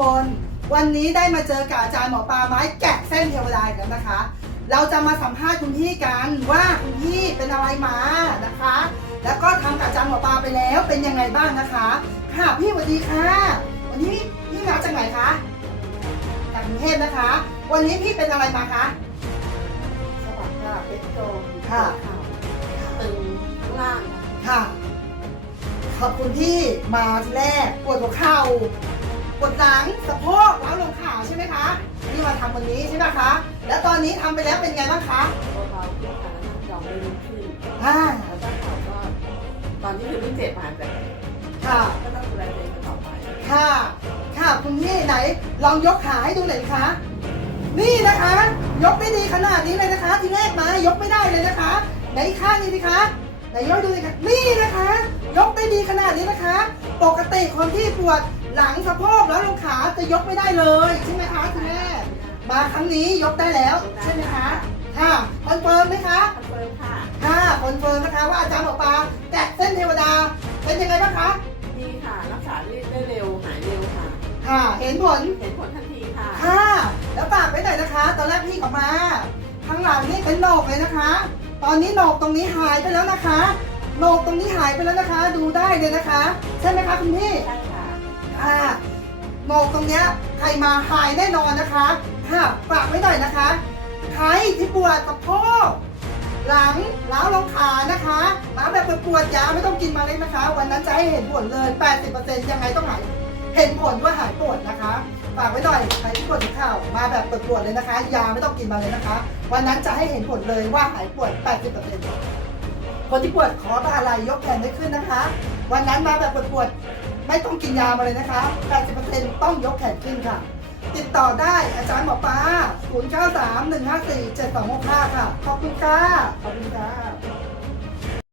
คน วันนี้ได้มาเจอกับอาจารย์หมอปลาไม้แกะเส้นเทวดาอีกแล้วนะคะ เราจะมาสัมภาษณ์คุณพี่กันว่าคุณพี่เป็นอะไรมานะคะ แล้วก็ทำกับอาจารย์หมอปลาไปแล้วเป็นยังไงบ้างนะคะ ค่ะพี่สวัสดีค่ะ วันนี้พี่มาจากไหนคะจากกรุงเทพนะคะ วันนี้พี่เป็นอะไรมาคะสวัสดีค่ะเป็นโจมค่ะตึงข้างล่างค่ะขอบคุณที่มาทีแรกปวดหัวเข่า ปวดหลังสะโพกล้าวลงขาใช่ไหมคะที่มาทำวันนี้ใช่ไหมคะ แล้วตอนนี้ทำไปแล้วเป็นไงบ้างคะตัวเราเพื่อการนั่งยองไม่ลุกขึ้นอ่าแล้วก็เขาก็ตอนนี้คือเพิ่งเจ็บมาแต่ค่ะ ก็ต้องดูแลตัวเองต่อไปค่ะ ค่ะคุณพี่ไหน ลองยกขาให้ดูหน่อยคะ นี่นะคะ ยกได้ดีขนาดนี้เลยนะคะ ทีแรกมายกไม่ได้เลยนะคะไหนอีกข้างนี้สิคะไหนยกดูสิคะนี่นะคะ ยกได้ดีขนาดนี้นะคะ ปกติคนที่ปวด หลังสะโพกแล้วลงขาจะยกไม่ได้เลยใช่ไหมคะคุณแม่มาครั้งนี้ยกได้แล้วใช่ไหมคะค่ะคอนเฟิร์มไหมคะคอนเฟิร์มค่ะค่ะคอนเฟิร์มนะคะว่าอาจารย์หมอปลาแกะเส้นเทวดาเป็นยังไงบ้างคะดีค่ะรักษาได้เร็วหายเร็วค่ะ ค่ะเห็นผลเห็นผลทันทีค่ะค่ะแล้วฝากไว้หน่อยนะคะ ตอนแรกพี่ออกมาข้างหลังนี่เป็นโหนกเลยนะคะ ตอนนี้โหนกตรงนี้หายไปแล้วนะคะโหนกตรงนี้หายไปแล้วนะคะ ดูได้เลยนะคะ ใช่ไหมคะคุณพี่ใช่ค่ะค่ะโหนกตรง เนี้ยใครมาหายแน่นอนนะคะค่ะฝากไว้หน่อยนะคะ ใครที่ปวดสะโพกหลังล้าวลงขานะคะมาแบบปวดๆยาไม่ต้องกินมาเลยนะคะ วันนั้นจะให้เห็นผลเลย 80%ยังไงต้องหายเห็นผลว่าหายปวดนะคะฝากไว้หน่อยใครที่ปวดเข่ามาแบบปวดๆเลยนะคะ ยาไม่ต้องกินมาเลยนะคะ วันนั้นจะให้เห็นผลเลยว่าหายปวด 80%คนที่ปวดขอบ่าไหลยกแขนได้ขึ้นนะคะ วันนั้นมาแบบปวดๆ ไม่ต้องกินยามาเลยนะคะ80%ต้องยกแขนขึ้นค่ะ ติดต่อได้อาจารย์หมอปลา093 154 7265 ค่ะ ขอบคุณค่ะ ขอบคุณค่ะ